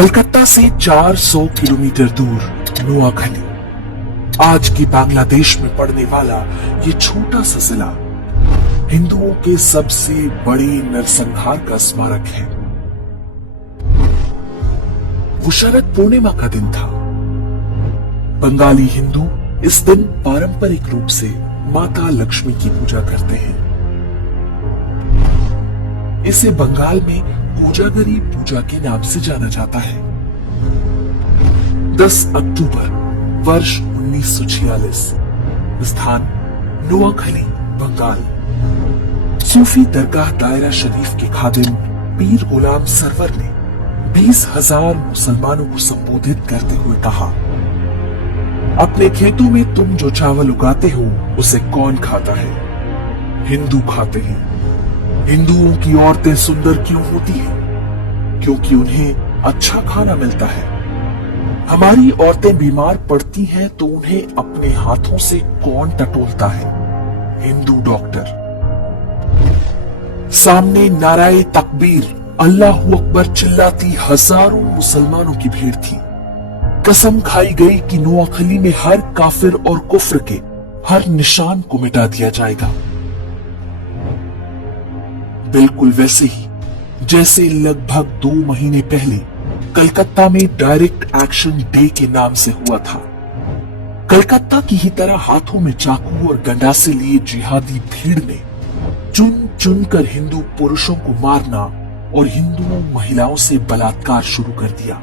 कलकत्ता से 400 किलोमीटर दूर नोआखली, आज की बांग्लादेश में पड़ने वाला ये छोटा सा जिला हिंदुओं के सबसे बड़े नरसंहार का स्मारक है। वो शरद पूर्णिमा का दिन था। बंगाली हिंदू इस दिन पारंपरिक रूप से माता लक्ष्मी की पूजा करते हैं। इसे बंगाल में पूजागरी पूजा के नाम से जाना जाता है। 10 अक्टूबर वर्ष 1946, स्थान नोआखली, बंगाल। सूफी दरगाह दायरा शरीफ के खादिम पीर गुलाम सरवर ने 20,000 मुसलमानों को संबोधित करते हुए कहा, अपने खेतों में तुम जो चावल उगाते हो उसे कौन खाता है? हिंदू खाते हैं। हिंदुओं की औरतें सुंदर क्यों होती हैं? क्योंकि उन्हें अच्छा खाना मिलता है। हमारी औरतें बीमार पड़ती हैं तो उन्हें अपने हाथों से कौन टटोलता है? हिंदू डॉक्टर। सामने नाराए तकबीर, अल्लाहू अकबर चिल्लाती हजारों मुसलमानों की भीड़ थी। कसम खाई गई कि नोआखली में हर काफिर और कुफ्र के हर निशान को मिटा दिया जाएगा। बिल्कुल वैसे ही जैसे लगभग 2 महीने पहले कलकत्ता में डायरेक्ट एक्शन डे के नाम से हुआ था। कलकत्ता की ही तरह हाथों में चाकू और गंडासे लिए जिहादी भीड़ ने चुन चुनकर हिंदू पुरुषों को मारना और हिंदू महिलाओं से बलात्कार शुरू कर दिया।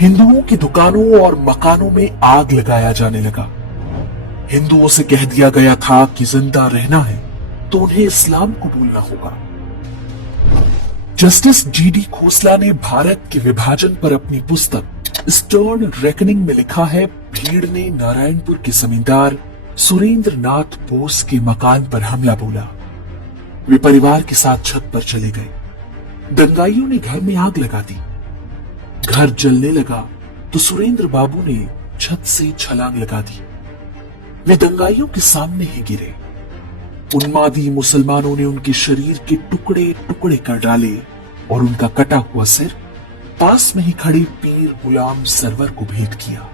हिंदुओं की दुकानों और मकानों में आग लगाया जाने लगा। हिंदुओं से कह दिया गया था कि जिंदा रहना है तो उन्हें इस्लाम कबूलना होगा। जस्टिस जीडी खोसला ने भारत के विभाजन पर अपनी पुस्तक स्टर्न रेकनिंग में लिखा है, भीड़ ने नारायणपुर के जमींदार सुरेंद्र नाथ बोस के मकान पर हमला बोला। वे परिवार के साथ छत पर चले गए। दंगाइयों ने घर में आग लगा दी। घर जलने लगा तो सुरेंद्र बाबू ने छत से छलांग लगा दी। वे दंगाइयों के सामने ही गिरे। उन्मादी मुसलमानों ने उनके शरीर के टुकड़े टुकड़े कर डाले और उनका कटा हुआ सिर पास में ही खड़े पीर गुलाम सरवर को भेंट किया।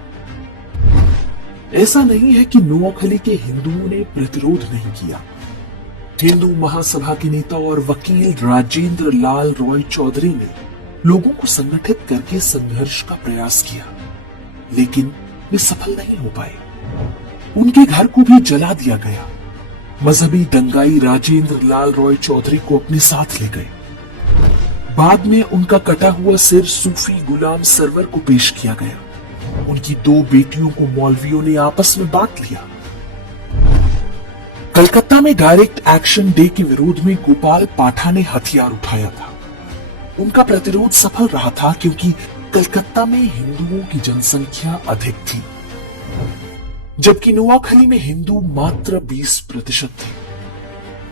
ऐसा नहीं है कि नोआखली के हिंदुओं ने प्रतिरोध नहीं किया। हिंदू महासभा के नेता और वकील राजेंद्र लाल रॉय चौधरी ने लोगों को संगठित करके संघर्ष का प्रयास किया, लेकिन वे सफल नहीं हो पाए। उनके घर को भी जला दिया गया। मजहबी दंगाई राजेंद्र लाल रॉय चौधरी को अपने साथ ले गए। बाद में उनका कटा हुआ सिर सूफी गुलाम सरवर को पेश किया गया। उनकी 2 बेटियों को मौलवियों ने आपस में बांट लिया। कलकत्ता में डायरेक्ट एक्शन डे के विरोध में गोपाल पाठा ने हथियार उठाया था। उनका प्रतिरोध सफल रहा था क्योंकि कलकत्ता में हिंदुओं की जनसंख्या अधिक थी, जबकि नोआखली में हिंदू मात्र 20% थे,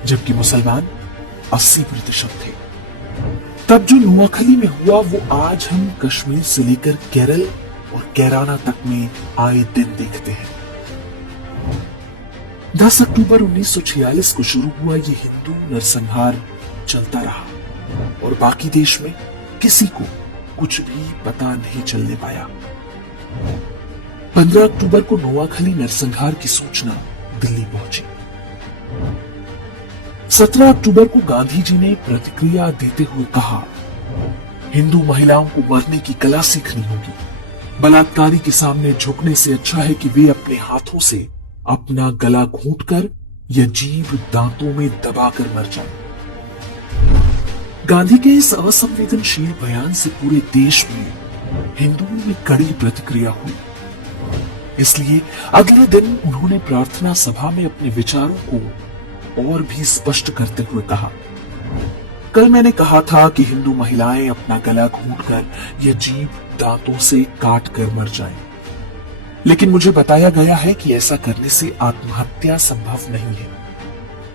जबकि मुसलमान 80% थे। तब जो नोआखली में हुआ वो आज हम कश्मीर से लेकर केरल और कैराना तक में आए दिन देखते हैं। 10 अक्टूबर 1946 को शुरू हुआ ये हिंदू नरसंहार चलता रहा और बाकी देश में किसी को कुछ भी पता नहीं चलने पाया। 15 अक्टूबर को नोआखली नरसंहार की सूचना दिल्ली पहुंची। 17 अक्टूबर को गांधी जी ने प्रतिक्रिया देते हुए कहा, हिंदू महिलाओं को मरने की कला सीखनी होगी। बलात्कारी के सामने झुकने से अच्छा है कि वे अपने हाथों से अपना गला घोंटकर या जीभ दांतों में दबाकर मर जाएं। गांधी के इस असंवेदनशील बयान से पूरे देश में हिंदुओं में कड़ी प्रतिक्रिया हुई। इसलिए अगले दिन उन्होंने प्रार्थना सभा में अपने विचारों को और भी स्पष्ट करते हुए कहा, कल मैंने कहा था कि हिंदू महिलाएं अपना गला घोंटकर या जीभ दांतों से काट कर मर जाएं। लेकिन मुझे बताया गया है कि ऐसा करने से आत्महत्या संभव नहीं है।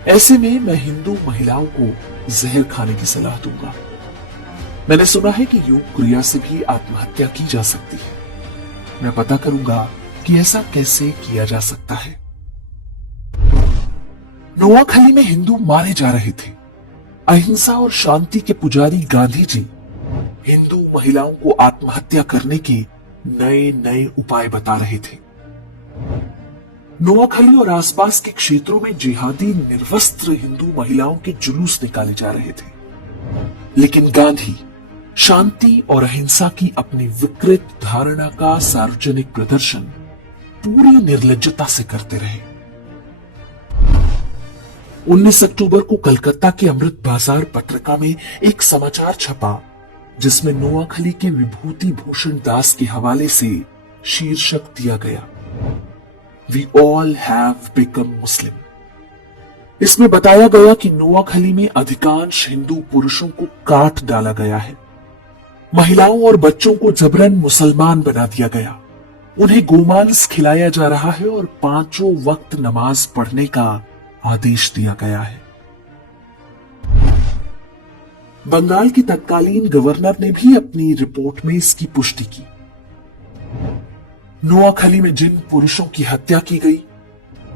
ऐसे में मैं हिंदू महिलाओं को जहर खाने की सलाह दूंगा। मैंने सुना है कि योग क्रिया से भी आत्महत्या की जा सकती है। मैं पता करूंगा कि ऐसा कैसे किया जा सकता है। नोआखली में हिंदू मारे जा रहे थे। अहिंसा और शांति के पुजारी गांधी जी हिंदू महिलाओं को आत्महत्या करने के नए नए उपाय बता रहे थे। नोआखली और आसपास के क्षेत्रों में जिहादी निर्वस्त्र हिंदू महिलाओं के जुलूस निकाले जा रहे थे, लेकिन गांधी शांति और अहिंसा की अपनी विकृत धारणा का सार्वजनिक प्रदर्शन पूरी निर्लज्जता से करते रहे। 19 अक्टूबर को कलकत्ता के अमृत बाजार पत्रिका में एक समाचार छपा जिसमें नोआखली के विभूति भूषण दास के हवाले से शीर्षक दिया गया, वी ऑल हैव बिकम मुस्लिम। इसमें बताया गया कि नोआखली में अधिकांश हिंदू पुरुषों को काट डाला गया है, महिलाओं और बच्चों को जबरन मुसलमान बना दिया गया, उन्हें गोमांस खिलाया जा रहा है और 5 वक्त नमाज पढ़ने का आदेश दिया गया है। बंगाल की तत्कालीन गवर्नर ने भी अपनी रिपोर्ट में इसकी पुष्टि की। नोआखली में जिन पुरुषों की हत्या की गई,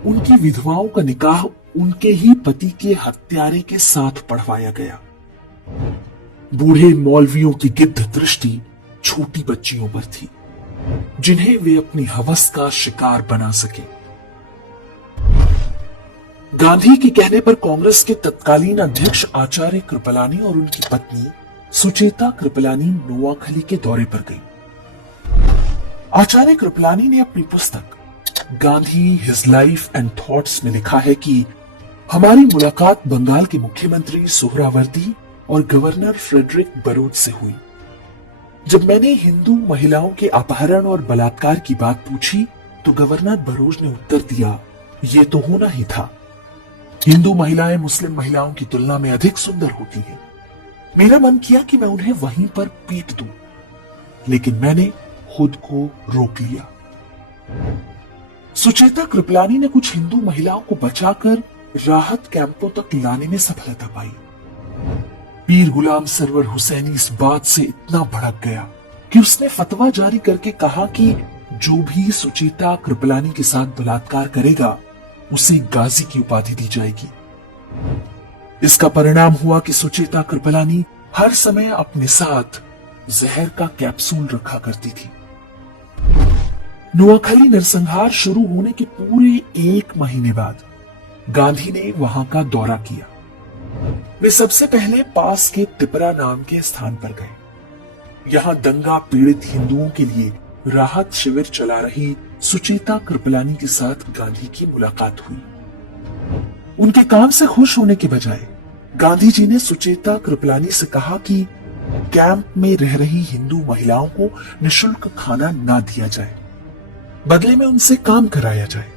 उनकी विधवाओं का निकाह उनके ही पति के हत्यारे के साथ पढ़वाया गया। बूढ़े मौलवियों की गिद्ध दृष्टि छोटी बच्चियों पर थी, जिन्हें वे अपनी हवस का शिकार बना सके। गांधी के कहने पर कांग्रेस के तत्कालीन अध्यक्ष आचार्य कृपलानी और उनकी पत्नी सुचेता कृपलानी नोआखली के दौरे पर गई। आचार्य कृपलानी ने अपनी पुस्तक Gandhi his life and thoughts में लिखा है कि हमारी मुलाकात बंगाल के मुख्यमंत्री सोहरावर्दी और गवर्नर फ्रेडरिक बरोज से हुई। जब मैंने हिंदू महिलाओं के अपहरण और बलात्कार की बात पूछी तो गवर्नर बरोज ने उत्तर दिया, ये तो होना ही था। हिंदू महिलाएं मुस्लिम महिलाओं की तुलना में अधिक सुंदर होती हैं। मेरा मन किया कि मैं उन्हें वहीं पर पीट दूं, लेकिन मैंने खुद को रोक लिया। सुचेता कृपलानी ने कुछ हिंदू महिलाओं को बचाकर राहत कैंपों तक लाने में सफलता पाई। पीर गुलाम सरवर हुसैनी इस बात से इतना भड़क गया कि उसने फतवा जारी करके कहा कि जो भी सुचेता कृपलानी के साथ बलात्कार करेगा उसे गाजी की उपाधि दी जाएगी। इसका परिणाम हुआ कि सुचेता कृपलानी हर समय अपने साथ जहर का कैप्सूल रखा करती थी। नोआखली नरसंहार शुरू होने के पूरे 1 महीने बाद गांधी ने वहां का दौरा किया। वे सबसे पहले पास के तिपरा नाम के स्थान पर गए। यहां दंगा पीड़ित हिंदुओं के लिए राहत शिविर चला रही सुचेता कृपलानी के साथ गांधी की मुलाकात हुई। उनके काम से खुश होने के बजाय गांधी जी ने सुचेता कृपलानी से कहा कि कैंप में रह रही हिंदू महिलाओं को निःशुल्क खाना ना दिया जाए, बदले में उनसे काम कराया जाए।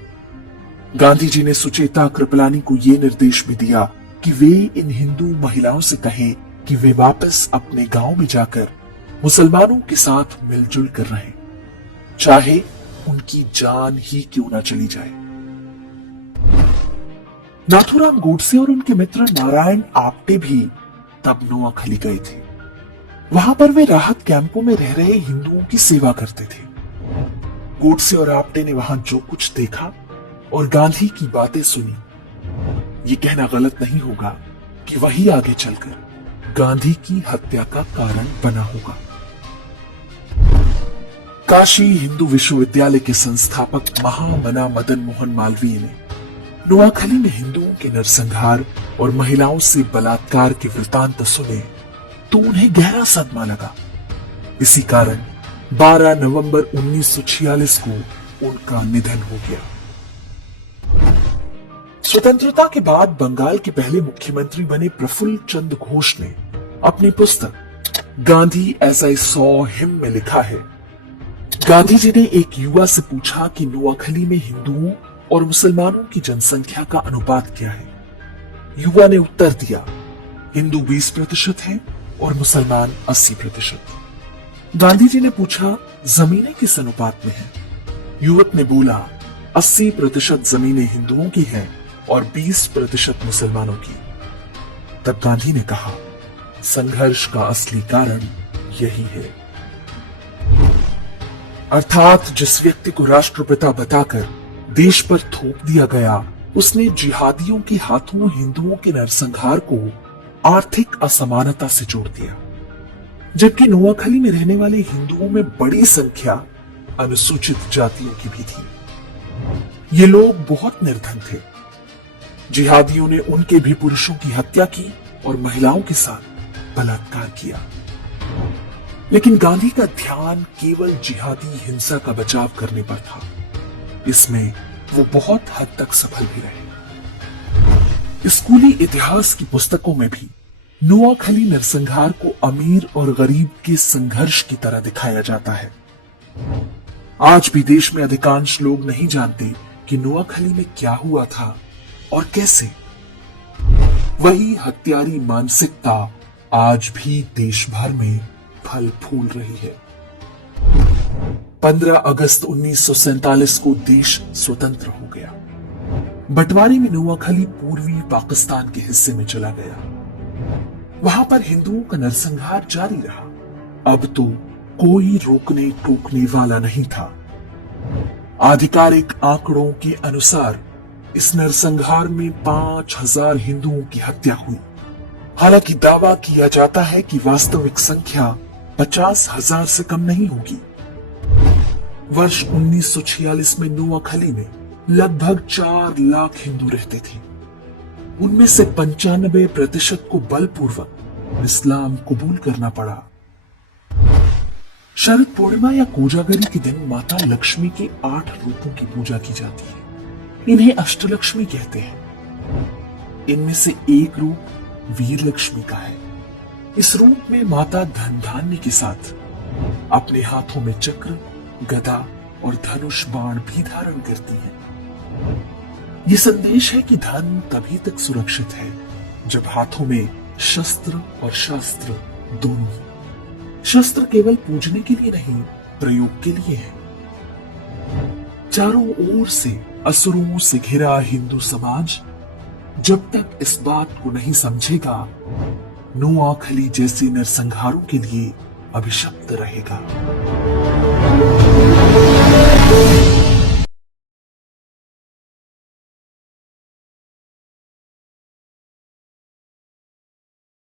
गांधी जी ने सुचेता कृपलानी को यह निर्देश भी दिया कि वे इन हिंदू महिलाओं से कहें कि वे वापस अपने गांव में जाकर मुसलमानों के साथ मिलजुल कर रहें, चाहे उनकी जान ही क्यों ना चली जाए। नाथूराम गोडसे और उनके मित्र नारायण आप्टे भी तब नोआखली गए थे। वहां पर वे राहत कैंपों में रह रहे हिंदुओं की सेवा करते थे। गोडसे और आप्टे ने वहां जो कुछ देखा और गांधी की बातें सुनी, ये कहना गलत नहीं होगा कि वही आगे चलकर गांधी की हत्या का कारण बना होगा। काशी हिंदू विश्वविद्यालय के संस्थापक महामना मदन मोहन मालवीय ने नोआखली में हिंदुओं के नरसंहार और महिलाओं से बलात्कार के वृतांत सुने तो उन्हें गहरा सदमा लगा। इसी कारण 12 नवंबर 1946 को उनका निधन हो गया। स्वतंत्रता के बाद बंगाल के पहले मुख्यमंत्री बने प्रफुल्ल चंद्र घोष ने अपनी पुस्तक Gandhi as I saw him में लिखा है, गांधी जी ने एक युवा से पूछा कि नोआखली में हिंदुओं और मुसलमानों की जनसंख्या का अनुपात क्या है। युवा ने उत्तर दिया, हिंदू 20% हैं और मुसलमान 80%। गांधी जी ने पूछा, जमीनें किस अनुपात में हैं? युवक ने बोला, 80% जमीनें हिंदुओं की हैं और 20% मुसलमानों की। तब गांधी ने कहा, संघर्ष का असली कारण यही है। अर्थात जिस व्यक्ति को राष्ट्रपिता बताकर देश पर थोप दिया गया, उसने जिहादियों के हाथों हिंदुओं के नरसंहार को आर्थिक असमानता से जोड़ दिया। जबकि नोआखली में रहने वाले हिंदुओं में बड़ी संख्या अनुसूचित जातियों की भी थी। ये लोग बहुत निर्धन थे। जिहादियों ने उनके भी पुरुषों की हत्या की और महिलाओं के साथ बलात्कार किया। लेकिन गांधी का ध्यान केवल जिहादी हिंसा का बचाव करने पर था। इसमें वो बहुत हद तक सफल भी रहे। स्कूली इतिहास की पुस्तकों में भी नोआखली नरसंहार को अमीर और गरीब के संघर्ष की तरह दिखाया जाता है। आज भी देश में अधिकांश लोग नहीं जानते कि नोआखली में क्या हुआ था और कैसे। वही हत्यारी मानसिकता आज भी देश भर में फल फूल रही है। 15 अगस्त 1947 को देश स्वतंत्र हो गया। बंटवारे में नोआखली पूर्वी पाकिस्तान के हिस्से में चला गया। वहां पर हिंदुओं का नरसंहार जारी रहा। अब तो कोई रोकने टोकने वाला नहीं था। आधिकारिक आंकड़ों के अनुसार इस नरसंहार में 5000 हिंदुओं की हत्या हुई। हालांकि दावा किया जाता है कि वास्तविक संख्या 50,000 से कम नहीं होगी। वर्ष 1946 में नोआखली में लगभग 4 लाख हिंदू रहते थे। उनमें से 95% को बलपूर्वक इस्लाम कबूल करना पड़ा। शरद पूर्णिमा या कोजागरी के दिन माता लक्ष्मी के 8 रूपों की पूजा की जाती है। इन्हें अष्टलक्ष्मी कहते हैं। इनमें से एक रूप वीर लक्ष्मी का है। इस रूप में माता धन धान्य के साथ अपने हाथों में चक्र, गदा और धनुष बाण भी धारण करती है। ये संदेश है कि धन तभी तक सुरक्षित है जब हाथों में शस्त्र और शास्त्र दोनों हो। शस्त्र केवल पूजने के लिए नहीं, प्रयोग के लिए है। चारों ओर से असुरों से घिरा हिंदू समाज जब तक इस बात को नहीं समझेगा, नोआखली जैसे नरसंहारों के लिए अभिशप्त रहेगा।